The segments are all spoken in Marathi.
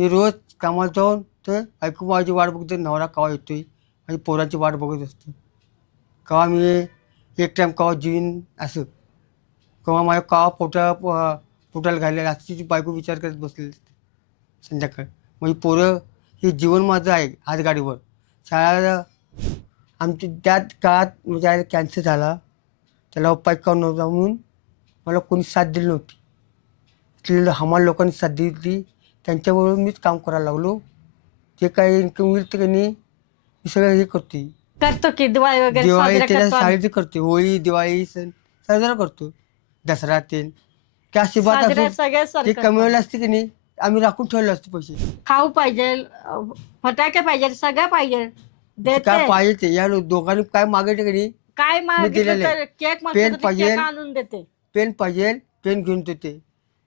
मी रोज कामाला जाऊन ते ऐकून माझी वाट बघते, नवरा केव्हा येतोय आणि पोरांची वाट बघत असतो. केव्हा मी एक टाईम केव्हा जेवीन असं. केव्हा माझ्या केव्हा पोटाला घालेल असं तिची बायको विचार करत बसलेली असते संध्याकाळी. म्हणजे पोरं हे जीवन माझं आहे हातगाडीवर. शाळा आमची त्याच काळात म्हणजे कॅन्सर झाला. त्याला उपाय करून नव्हता म्हणून मला कोणी साथ दिली नव्हती. इथले हमाल लोकांनी साथ दिली. त्यांच्याबरोबर मीच काम करायला लागलो. जे काही इन्कम होईल ते त्यांनी मी सगळं हे करते. करतो की दिवाळी वगैरे दिवाळी साजरा त्याला करतो आम्ही. साजरी करते. होळी, दिवाळी सण साजरा करतो. दसरा ते काय अशी बात साजरा असून सगळे सण ते करतो. कमवले असते की नाही आम्ही राखून ठेवले असते पैसे. खाऊ पाहिजे, फटाके पाहिजे, सगळं पाहिजे ते काय देते. पाहिजे ते या दोघांनी काय मागितलं की नाही काय मी मागितलं दिलेलं आहे. तर केक पेन मागितलं तर पाहिजे, केक आणून देते. पेन पाहिजे, पेन घेऊन देते.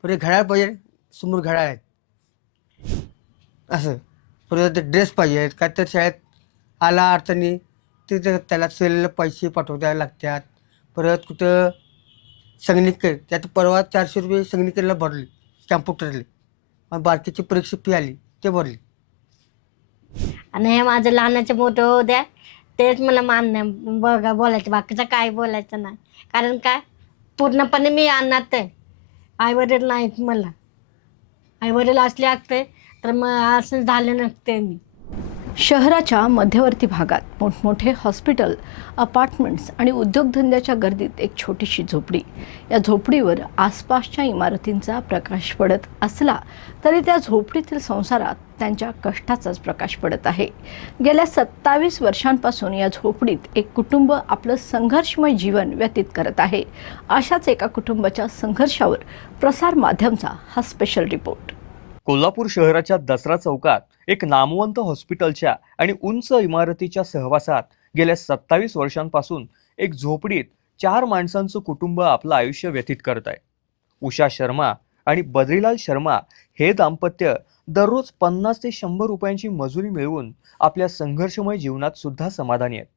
परत घड्याळ पाहिजे, समोर घड्याळ आहेत असं. परत ड्रेस पाहिजे काय तर शाळेत आला अडचणी तिथं त्याला सेलला पैसे पाठवता लागतात. परत कुठं संगणकीकर त्यात परवा 400 रुपये संगणकीकरला भरले कॅम्प्युटरले. मग बाकीची परीक्षा फी आली ते भरली. आणि हे माझं लहानाचे मोठं होऊ द्या, तेच मला मान्य बघा बोलायचं, बाकीचं काय बोलायचं नाही. कारण काय पूर्णपणे मी अनाथ आहे. आईवडील नाहीत मला. आईवडील असले असते तर मग असं झालं नसते मी. शहराच्या मध्यवर्ती भागात मोठमोठे हॉस्पिटल, अपार्टमेंट्स आणि उद्योगधंद्याच्या गर्दीत एक छोटीशी झोपडी. या झोपडीवर आसपासच्या इमारतींचा प्रकाश पडत असला तरी त्या झोपडीतील संसारात त्यांच्या कष्टाचाच प्रकाश पडत आहे. गेल्या 27 वर्षांपासून या झोपडीत एक कुटुंब आपलं संघर्षमय जीवन व्यतीत करत आहे. अशाच एका कुटुंबाच्या संघर्षावर प्रसार माध्यमचा हा स्पेशल रिपोर्ट. कोल्हापूर शहराच्या दसरा चौकात एक नामवंत हॉस्पिटलच्या आणि उंच इमारतीच्या सहवासात गेल्या 27 वर्षांपासून एक झोपडीत 4 माणसांचं कुटुंब आपलं आयुष्य व्यतीत करत आहे. उषा शर्मा आणि बद्रीलाल शर्मा हे दाम्पत्य दररोज 50 ते 100 रुपयांची मजुरी मिळवून आपल्या संघर्षमय जीवनात सुद्धा समाधानी आहेत.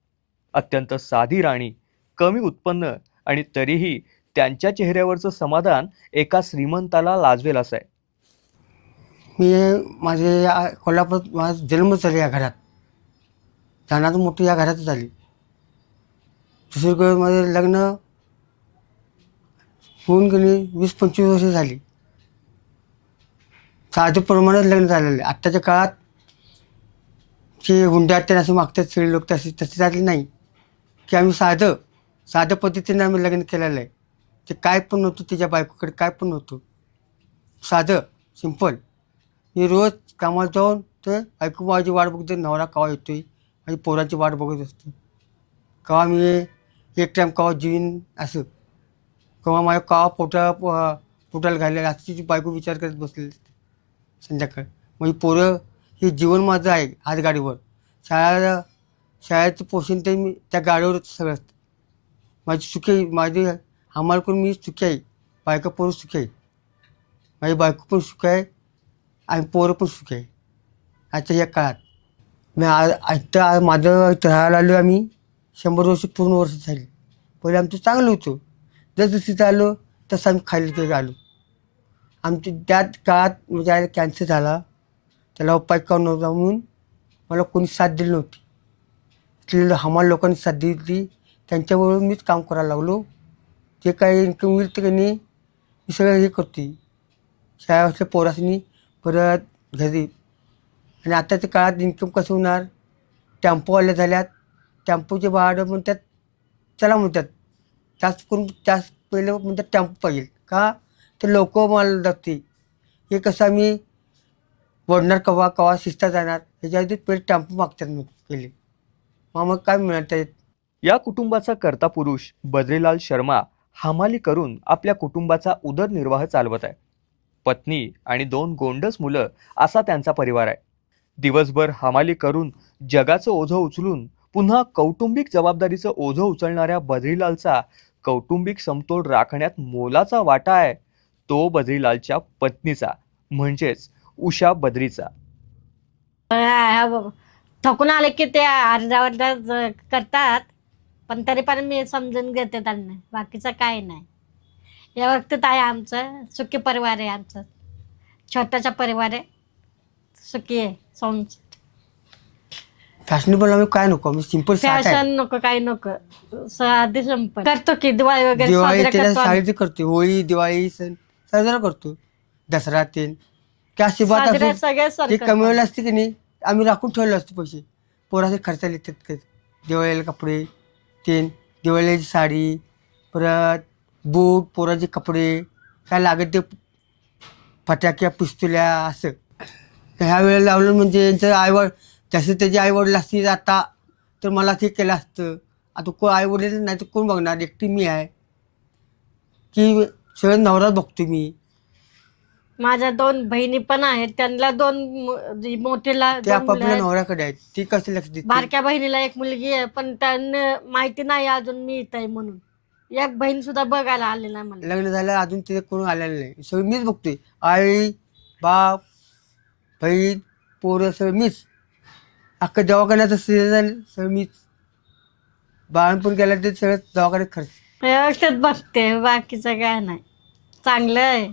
अत्यंत साधी राणी, कमी उत्पन्न आणि तरीही त्यांच्या चेहऱ्यावरचं समाधान एका श्रीमंताला लाजवेल असं आहे. मी माझे कोल्हापुरात माझा जन्म झाला या घरात. लहानात मोठी या घरातच झाली. दुसरीकडे माझं लग्न होऊन गेली 20-25 वर्ष झाली. साधं प्रमाणात लग्न झालेलं आहे. आत्ताच्या काळात जे हुंड्यात ते असे मागतात सगळे लोक तसे झाले नाही की आम्ही साधं पद्धतीने आम्ही लग्न केलेलं आहे. ते काय पण नव्हतं तिच्या बायकोकडे, काय पण नव्हतं. साधं सिंपल. मी रोज कामाला जाऊन ते ऐकून माझी वाट बघते, नवरा केव्हा येतोय आणि पोरांची वाट बघत असतो. केव्हा मी एक टाईम केव्हा जेवीन असं. केव्हा माझ्या केव्हा पोटाला घालेल असं तिची बायको विचार करत बसलेली असते संध्याकाळी. म्हणजे पोरं हे जीवन माझं आहे हातगाडीवर. शाळेचं पोषण ते मी त्या गाडीवरच सगळं असतं. माझी सुखी आहे, माझी आम्हाला करून मी सुखी आहे. बायका पोरं सुखी आहे. माझी बायको पण सुखी आहे आणि पोरं पण सुखी आहे आजच्या या काळात. मी आज माझं इथं राहायला आलो आम्ही 100 वर्ष पूर्ण वर्ष झाली. पहिले आमचं चांगलं होतं. जसं तिथं आलो तसं आम्ही खाली आलो. आमची त्याच काळात म्हणजे कॅन्सर झाला. त्याला उपाय करून नव्हता म्हणून मला कोणी साथ दिली नव्हती. इथले हमाल लोकांनी साथ दिली. त्यांच्याबरोबर मीच काम करायला लागलो. जे काही इन्कम होईल ते त्यांनी मी सगळं हे करते. शाळेच्या पोरासनी परत घरी. आणि आताच्या काळात इन्कम कसं होणार. टेम्पोवाल्या झाल्यात. टेम्पोचे भाडं म्हणतात चला म्हणतात. त्याच पहिलं म्हणतात टेम्पो पाहिजे का तर लोक मला जाते. हे कसं आम्ही वडणार कवा कवा शिस्तात जाणार ह्याच्या आधी पहिले टेम्पो मागतात मग पहिले. मग काय मिळणार त्यात. या कुटुंबाचा कर्ता पुरुष बद्रीलाल शर्मा हमाली करून आपल्या कुटुंबाचा उदरनिर्वाह चालवत आहे. पत्नी आणि 2 गोंडस मुलं असा त्यांचा परिवार आहे. दिवसभर हमाली करून जगाचं ओझं उचलून पुन्हा कौटुंबिक जबाबदारीचं ओझं उचलणाऱ्या बद्रीलालचा कौटुंबिक समतोल राखण्यात मोलाचा वाटा आहे तो बद्रीलालच्या पत्नीचा म्हणजेच उषा बद्रीचा. थकून आले की ते अर्धा करतात, पण तरी पण मी समजून घेते त्यांना. बाकीचं काय नाही. या बाबतीत आहे आमचं सुखी परिवार आहे. आमचं छोटासा परिवार आहे. सुखी आहे संसार. फॅशनेबल आम्ही काय नको, आम्ही सिंपल साठ आहे. फॅशन नको, काही नको, साधी संपत करतो की दिवाळी वगैरे दिवाळी साजरा त्याला करतो आम्ही. साडी करतो, होळी दिवाळी सण साजरा करतो, दसरा तेन काय अशी बात साजरा असून सगळे सण ते करतो. कमवलेलं असते की नाही, आम्ही राखून ठेवले असते पैसे. पोराचे खर्चाला येतात काय, दिवाळीला कपडे तेन, दिवाळीची साडी, परत बूट, पोराचे कपडे, काय लागत ते फटाक्या पिस्तुल्या असं. तर ह्या वेळेला लावलं म्हणजे यांचं आईवड जसं त्याचे आईवडील असतील आता, तर मला ते केलं असतं. आता कोण आईवडील नाही तर कोण बघणार, एकटी मी आहे की सगळं नवराच बघतो मी. माझ्या 2 बहिणी पण आहेत, त्यांना 2 मोठीला ते 2 मुलं आपापल्या आहेत. नवऱ्याकडे आहेत, ती कसं लक्ष देते. बारक्या बहिणीला 1 मुलगी आहे, पण त्यांना माहिती नाही अजून मी इथं आहे म्हणून. एक बहीण सुद्धा बघायला आली नाही मला. लग्न झालं अजून तिथे कोण आलेलं नाही, सगळं मीच बघतोय. आई बाप बहीण पोरं सगळं मीच. अख्खं दवाखान्याचं सीझन सगळं मीच. बाळणपूर गेलं ते सगळं दवाखान्यात खर्च. व्यवस्थित बघते, बाकीचं काय नाही. चांगलं आहे.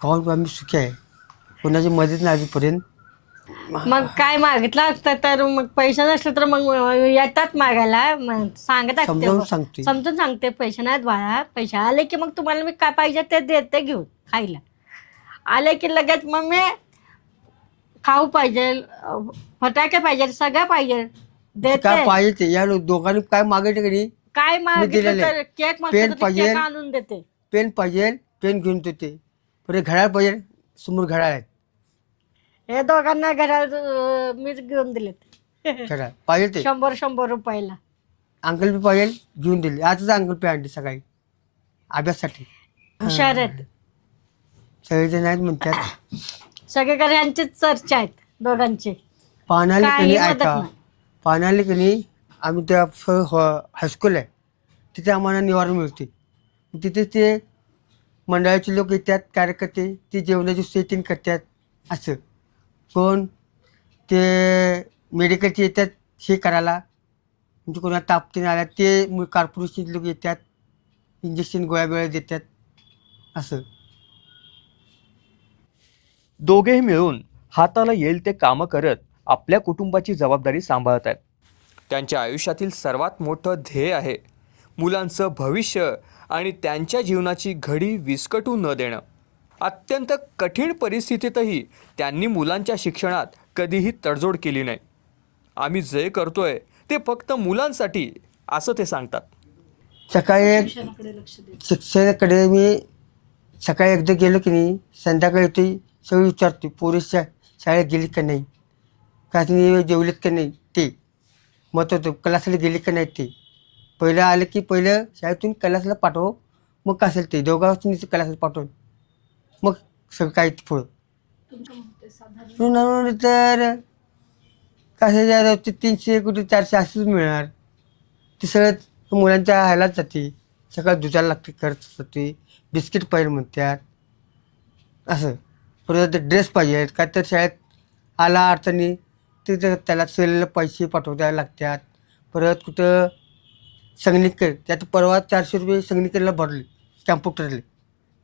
खाऊन आम्ही सुखी आहे, कोणाची मदत नाही अजूनपर्यंत. मग काय मागितलं असतं तर मग पैसे नसले तर मग येतात मागायला, मग सांगत समजावून असते, सांगते. समजून सांगते पैसे नाहीत बाळा, पैसे आले की मग तुम्हाला मी काय पाहिजे ते देते घेऊन खायला. आले की लगेच मग मी खाऊ पाहिजे, फटाके पाहिजे, सगळं पाहिजे काय देते. पाहिजे ते या दोघांनी काय मागायचं की नाही. काय मागितलं दिलेलं आहे. तर केक पेन मागितलं तर पाहिजे. केक आणून देते. पेन पाहिजे, पेन घेऊन देते. परत घड्याळ पाहिजे, समोर घड्याळ आहेत. हे दोघांना घरात मीच घेऊन दिलेत. घड्याळ पाहिजे ते. 100 रुपयाला. अंकल बी पाहिजे, घेऊन दिले. आजच अंकल पे आणली सकाळी अभ्यासासाठी. हुशार आहेत. सगळेजण आहेत म्हणतात. सगळीकडे यांचीच चर्चा आहेत दोघांची. पाण्याला काही कणी मदत ऐका, नाही. पाण्याला कणी आम्ही त्या हायस्कूल आहे तिथे आम्हाला निवारण मिळते. तिथे ते मंडळाचे लोक येतात, कार्यकर्ते, ते जेवणाची सेटिंग करतात. असं कोण ते मेडिकलचे येतात हे करायला, म्हणजे कोणाला तापतीन आला ते कॉर्पोरेशनचे लोक येतात, इंजेक्शन गोळ्या बिळ्या देतात असं. दोघेही मिळून हाताला येईल ते कामं करत आपल्या कुटुंबाची जबाबदारी सांभाळत आहेत. त्यांच्या आयुष्यातील सर्वात मोठं ध्येय आहे मुलांचं भविष्य आणि त्यांच्या जीवनाची घडी विस्कटू न देणं. अत्यंत कठीण परिस्थितीतही त्यांनी मुलांच्या शिक्षणात कधीही तडजोड केली नाही. आम्ही जे करतोय ते फक्त मुलांसाठी असं ते सांगतात. सकाळी शिक्षणाकडे मी सकाळी एकदा गेलो की नाही, संध्याकाळी ते सगळं विचारतो पोरीच्या शाळेत गेली का नाही, का तुम्ही जेवलेत का नाही, ते महत्त्वाचं. क्लासला गेली का नाही ते पहिलं आलं की पहिलं शाळेतून क्लासला पाठव, मग काय असेल ते दोघांनी क्लासला पाठवून मग सगळं काय ते पुढं. तर कसं ते 300 कुठे 400 असंच मिळणार. ते सगळं मुलांच्या ह्यालाच जाते, सगळं दुधायला लागते, खर्च जाते, बिस्किट पाहिजे म्हणतात असं. परत ड्रेस पाहिजे काय तर शाळेत आला अडचणी तिथं त्याला सेलला पैसे पाठवता लागतात. परत कुठं संगणकर त्यात परवा 400 रुपये संगणकरला भरले कॅम्प्युटरले,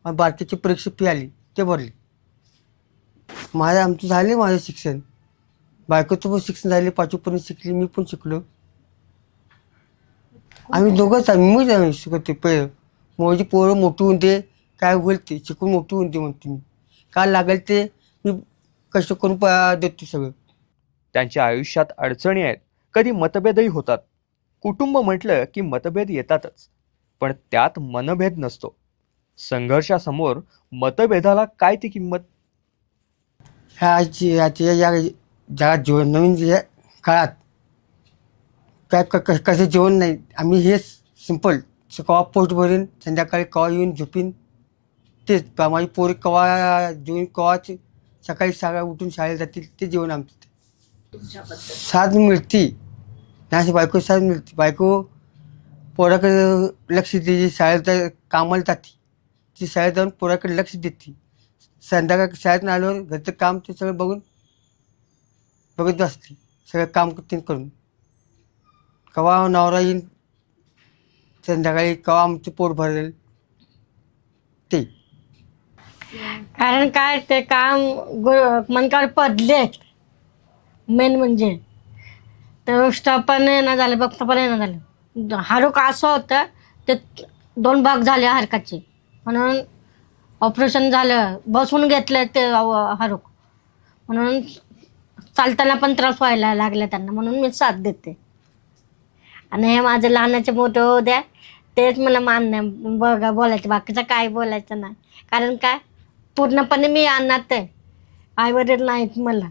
आणि बारकीची परीक्षा फी आली ते भरली. आमचं झाले माझं शिक्षण, बायकोचं पण शिक्षण झाले, 5वीपर्यंत शिकली, मी पण शिकलो. आम्ही दोघंच आम्ही शिकवते. पहिलं माझी पोरं मोठी होते, काय होईल ते शिकून मोठी होते म्हणते मी, काय लागेल ते मी कष्ट करून देतो सगळं. त्यांच्या आयुष्यात अडचणी आहेत, कधी मतभेदही होतात. कुटुंब म्हटलं की मतभेद येतातच, पण त्यात मनभेद नसतो. संघर्षासमोर मतभेदाला काय ती किंमत. ह्या या जगात जीवन नवीन जे काळात काय कसं जेवण नाही. आम्ही हेच सिंपल, कवा पोट भरेन, संध्याकाळी कवा येऊन झोपीन, तेच माझी पोरी कवा जेवून कवाच सकाळी उठून शाळेत जातील, ते जेवण आमचं. साथ मिळती नाही, बायको साथ मिळते. बायको पोराकडे लक्ष देते, शाळेत कामाला जाते, ती शाळेत जाऊन पोराकडे लक्ष देते. संध्याकाळ शाळेत आल्यावर घरचं काम ते सगळं बघत बसते, सगळं काम करते करून. कवा नवरा येईन संध्याकाळी, कवा आमचं पोट भरेल ते. कारण काय ते काम मनकावर पडले मेन म्हणजे तर स्टॉप पण येणं झालं, बघता पण येणं झालं. हारूक असं होतं ते 2 भाग झाले हारकाचे, म्हणून ऑपरेशन झालं, बसून घेतलं ते हारूक, म्हणून चालताना पण त्रास व्हायला लागला त्यांना, म्हणून मी साथ देते. आणि हे माझं लहानाचे मोठं होऊ द्या, तेच मला मान्य बघा बोलायचं, बाकीचं काय बोलायचं नाही. कारण काय पूर्णपणे मी अनाथ आहे, आईवडील नाहीत मला.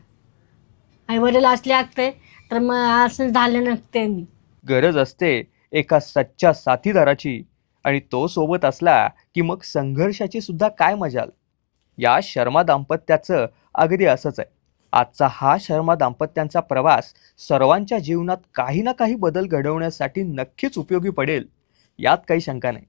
आईवडील असले असते तर मग असं झालं नसते मी. गरज असते एका सच्च्या साथीदाराची, आणि तो सोबत असला की मग संघर्षाची सुद्धा काय मजाल. या शर्मा दाम्पत्याचं अगदी असंच आहे. आजचा हा शर्मा दाम्पत्यांचा प्रवास सर्वांच्या जीवनात काही ना काही बदल घडवण्यासाठी नक्कीच उपयोगी पडेल, यात काही शंका नाही.